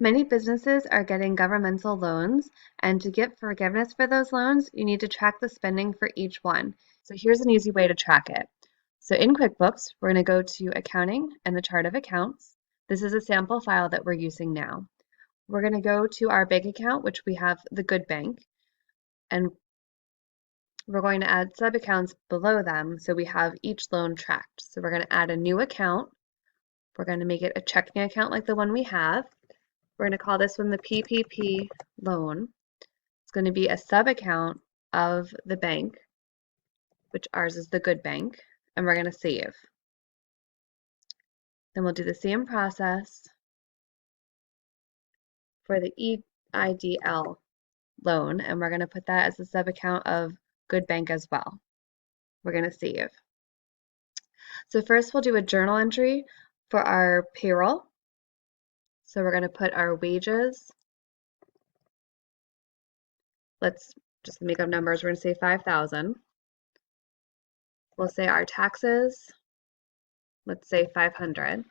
Many businesses are getting governmental loans, and to get forgiveness for those loans, you need to track the spending for each one. So here's an easy way to track it. So in QuickBooks, we're going to go to Accounting and the Chart of Accounts. This is a sample file that we're using now. We're going to go to our bank account, which we have the Good Bank, and we're going to add sub-accounts below them so we have each loan tracked. So we're going to add a new account. We're going to make it a checking account like the one we have. We're going to call this one the PPP loan. It's going to be a sub-account of the bank, which ours is the Good Bank, and we're going to save. Then we'll do the same process for the EIDL loan, and we're going to put that as a sub-account of Good Bank as well. We're going to save. So first we'll do a journal entry for our payroll. So we're going to put our wages. Let's just make up numbers. We're going to say 5,000. We'll say our taxes. Let's say 500.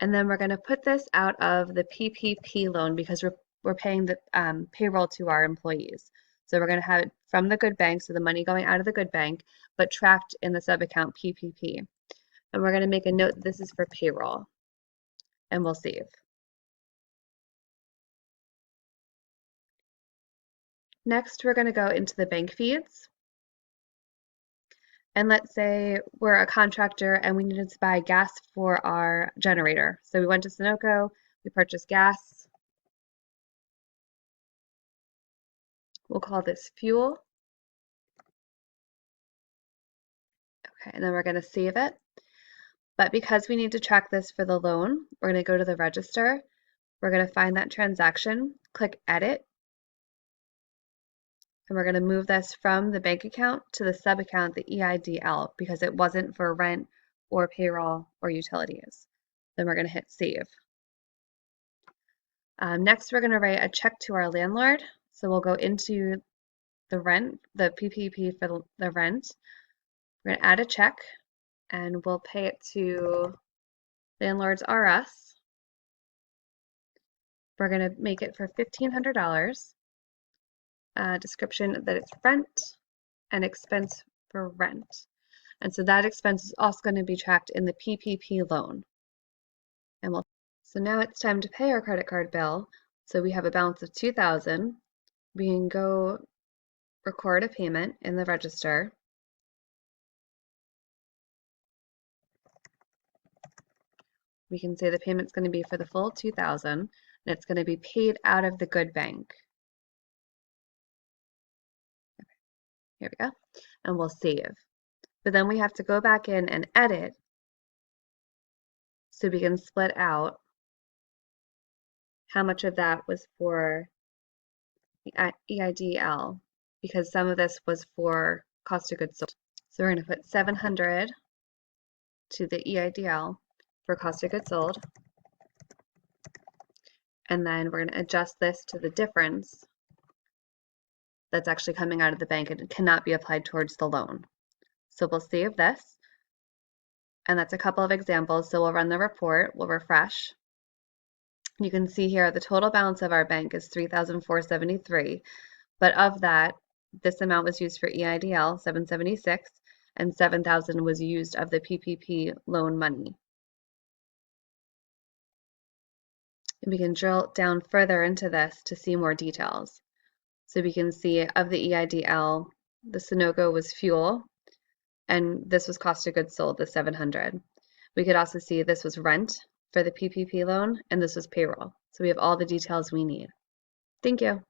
And then we're going to put this out of the PPP loan because we're paying the payroll to our employees. So we're going to have it from the Good Bank, so the money going out of the Good Bank, but tracked in the sub-account PPP. And we're going to make a note that this is for payroll, and we'll save. Next, we're going to go into the bank feeds. And let's say we're a contractor and we needed to buy gas for our generator. So we went to Sunoco, we purchased gas. We'll call this fuel. Okay, and then we're going to save it. But because we need to track this for the loan, we're going to go to the register. We're going to find that transaction, click edit, and we're going to move this from the bank account to the sub account, the EIDL, because it wasn't for rent or payroll or utilities. Then we're going to hit save. Next, we're going to write a check to our landlord. So we'll go into the rent, the PPP for the rent. We're going to add a check and we'll pay it to Landlords RS. We're going to make it for $1,500. Description that it's rent and expense for rent. And so that expense is also going to be tracked in the PPP loan. And so now it's time to pay our credit card bill. So we have a balance of $2,000. We can go record a payment in the register. We can say the payment's going to be for the full $2,000 and it's going to be paid out of the Good Bank. Here we go. And we'll save. But then we have to go back in and edit so we can split out how much of that was for the EIDL because some of this was for cost of goods sold. So we're going to put 700 to the EIDL for cost of goods sold. And then we're going to adjust this to the difference that's actually coming out of the bank and it cannot be applied towards the loan. So we'll save this. And that's a couple of examples. So we'll run the report, we'll refresh. You can see here the total balance of our bank is $3,473, but of that, this amount was used for EIDL, $776, and $7,000 was used of the PPP loan money. And we can drill down further into this to see more details. So we can see of the EIDL, the Sunoco was fuel, and this was cost of goods sold, the 700. We could also see this was rent for the PPP loan, and this was payroll. So we have all the details we need. Thank you.